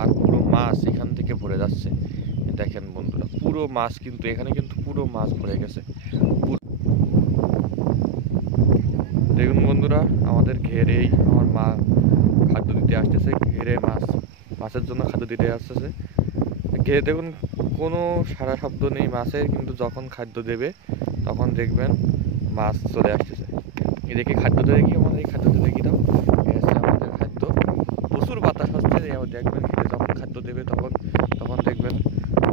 আর পুরো মাছ এখান থেকে ভরে যাচ্ছে। দেখেন বন্ধুরা, পুরো মাছ কিন্তু এখানে কিন্তু পুরো মাছ ভরে গেছে। দেখুন বন্ধুরা, আমাদের ঘেরেই আমার মা খাদ্য দিতে আসতেছে। ঘেরে মাছের জন্য খাদ্য দিতে আসতেছে। ঘেরে দেখুন কোনো সারা শব্দ নেই মাছের, কিন্তু যখন খাদ্য দেবে তখন দেখবেন মাছ চলে আসতেছে। দেখি খাদ্য দেবে কি, আমাদের এই খাদ্য দেবে কি দাও, আমাদের খাদ্য প্রচুর বাতাস হচ্ছে। দেখবেন ঘেরে যখন খাদ্য দেবে তখন তখন দেখবেন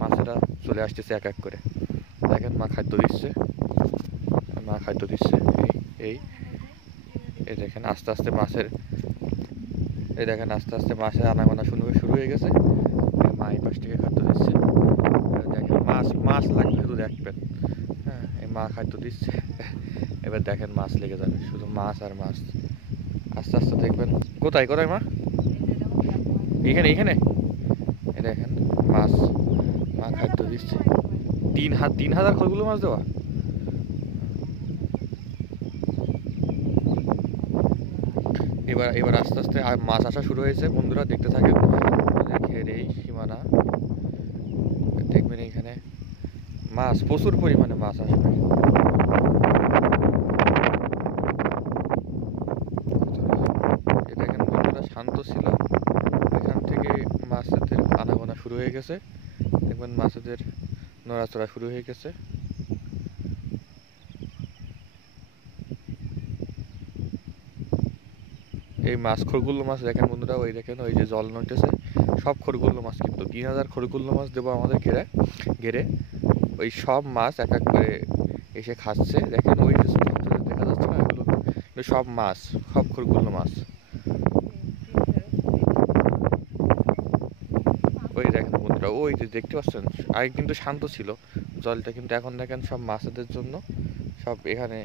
মাছেরা চলে আসতেছে এক এক করে। দেখেন মা খাদ্য দিচ্ছে, মা খাদ্য দিচ্ছে। এই এই দেখেন আস্তে আস্তে মাছের, এই দেখেন আস্তে আস্তে মাছের আনাগোনা শুরু হয়ে গেছে। মা এই পাশ থেকে খাদ্য দিচ্ছে। দেখেন মাছ লাগবে শুধু দেখবেন। হ্যাঁ, এই মা খাদ্য দিচ্ছে। এবার দেখেন মাছ লেগে যাবে, শুধু মাছ আর মাছ। আস্তে আস্তে দেখবেন। কোথায় কোথায় মা? এখানে এখানে এই দেখেন মাছ, মা খাদ্য দিচ্ছে। 3,000 খরগুলো মাছ দেওয়া। এবার আস্তে আস্তে মাছ আসা শুরু হয়েছে। বন্ধুরা দেখতে থাকেন, ঘের এই সীমানা দেখবেন এখানে মাছ, প্রচুর পরিমাণে মাছ আসবে। দেখেন বন্ধুরা, শান্ত ছিল, এখান থেকে মাছেদের আনাগোনা শুরু হয়ে গেছে। দেখবেন মাছেদের নড়াচড়া শুরু হয়ে গেছে। এই মাছ খরগুল্লো মাছ দেখেন বন্ধুরা, ওই দেখেন ওই যে জল নড়তেছে, সব খরগুল্লো মাছ। কিন্তু 3,000 খরগুল্লো মাছ দেবো আমাদের ঘেরে। ওই সব মাছ এক এক করে এসে খাচ্ছে। দেখেন ওই যে দেখা যাচ্ছে না, এগুলো সব মাছ, সব খরগুল্লো মাছ। ওই দেখেন বন্ধুরা, ওই যে দেখতে পাচ্ছেন, আগে কিন্তু শান্ত ছিল জলটা, কিন্তু এখন দেখেন সব মাছেদের জন্য সব এখানে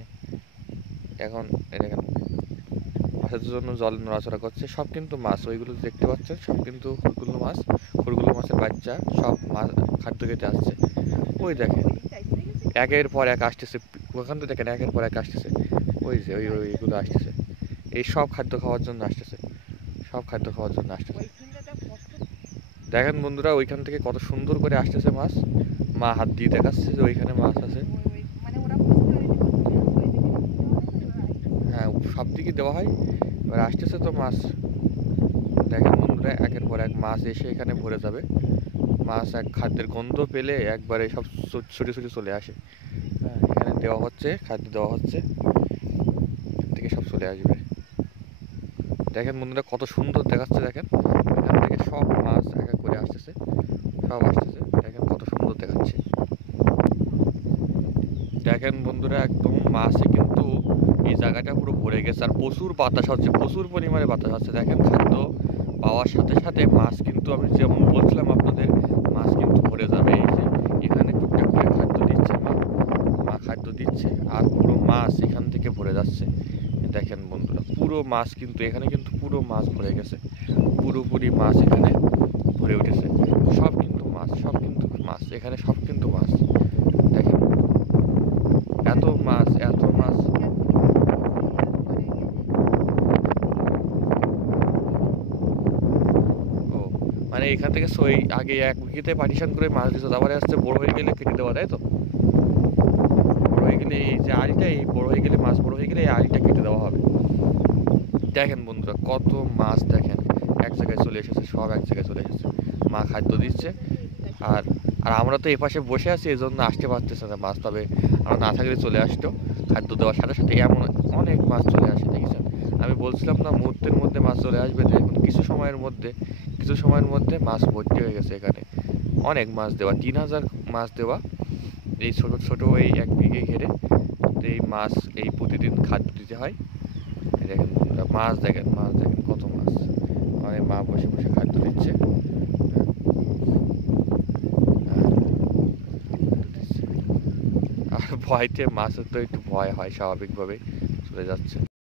এখন দেখেন মাছের জন্য জল নড়াচড়া করছে। সব কিন্তু মাছ, ওইগুলো দেখতে পাচ্ছেন সব কিন্তু খরগুলো মাছের বাচ্চা, সব মাছ খাদ্য খেতে আসছে। ওই দেখেন একের পর এক আসতেছে, ওখান থেকে দেখেন একের পর এক আসতেছে। ওই যে ওইগুলো আসতেছে, এই সব খাদ্য খাওয়ার জন্য আসতেছে, সব খাদ্য খাওয়ার জন্য আসতেছে। দেখেন বন্ধুরা, ওইখান থেকে কত সুন্দর করে আসতেছে মাছ। মা হাত দিয়ে দেখাচ্ছে যে ওইখানে মাছ আছে। হ্যাঁ, সব দিকে দেওয়া হয়। এবার আসতেছে তো মাছ। দেখেন বন্ধুরা, একের পর এক মাছ এসে এখানে ভরে যাবে। মাছ এক খাদ্যের গন্ধ পেলে একবারে সব ছুটে ছুটে চলে আসে। হ্যাঁ, এখানে দেওয়া হচ্ছে, খাদ্য দেওয়া হচ্ছে, থেকে সব চলে আসবে। দেখেন বন্ধুরা, কত সুন্দর দেখাচ্ছে। দেখেন এখান থেকে সব মাছ এক এক করে আসতেছে, সব আসতেছে। দেখেন কত সুন্দর দেখাচ্ছে। দেখেন বন্ধুরা, একদম মাছে কিন্তু এই জায়গাটা পুরো ভরে গেছে। আর প্রচুর বাতাস হচ্ছে, প্রচুর পরিমাণে বাতাস হচ্ছে। দেখেন খাদ্য পাওয়ার সাথে সাথে মাছ কিন্তু, আমি যেমন বলছিলাম আপনাদের, মাছ কিন্তু ভরে যাবে। এই যে এখানে টুকটাক করে খাদ্য দিচ্ছে মা খাদ্য দিচ্ছে, আর পুরো মাছ এখান থেকে ভরে যাচ্ছে। দেখেন বন্ধুরা, পুরো মাছ কিন্তু এখানে কিন্তু পুরো মাছ ভরে গেছে। পুরোপুরি মাছ এখানে ভরে উঠেছে। সব কিন্তু মাছ, সব কিন্তু মাছ, এখানে সব কিন্তু মাছ। দেখেন এত মাছ, এত মাছ। ও, মানে এখান থেকে সই আগে এক উইকেতে পার্টিশন করে মাছ দিত, তারপরে আসছে বড় হয়ে গেলে কেটে দেওয়া, তাই তো? বড় হয়ে গেলে এই যে আড়িটা, এই বড় হয়ে গেলে মাছ বড় হয়ে গেলে এই আড়িটা কেটে দেওয়া হবে। দেখেন বন্ধুরা, কত মাছ দেখেন এক জায়গায় চলে এসেছে, সব এক জায়গায় চলে এসেছে। মা খাদ্য দিচ্ছে। আর আর আমরা তো এপাশে বসে আছি, এই জন্য আসতে পারতেছে না মাছ। তবে আমরা না থাকলে চলে আসতো, খাদ্য দেওয়ার সাথে সাথে এমন অনেক মাছ চলে আসে। দেখেছেন, আমি বলছিলাম না মুহূর্তের মধ্যে মাছ চলে আসবে। দেখুন কিছু সময়ের মধ্যে মাছ ভর্তি হয়ে গেছে এখানে। অনেক মাছ দেওয়া, 3,000 মাছ দেওয়া এই ছোট ছোট এই 1 বিঘে ঘেরে। এই মাছ এই প্রতিদিন খাদ্য দিতে হয়। দেখেন মাছ, দেখেন কত মাছ। মানে মা বসে বসে খাদ্য দিচ্ছে। আর ভয়তে মাছের তো একটু ভয় হয়, স্বাভাবিকভাবে চলে যাচ্ছে।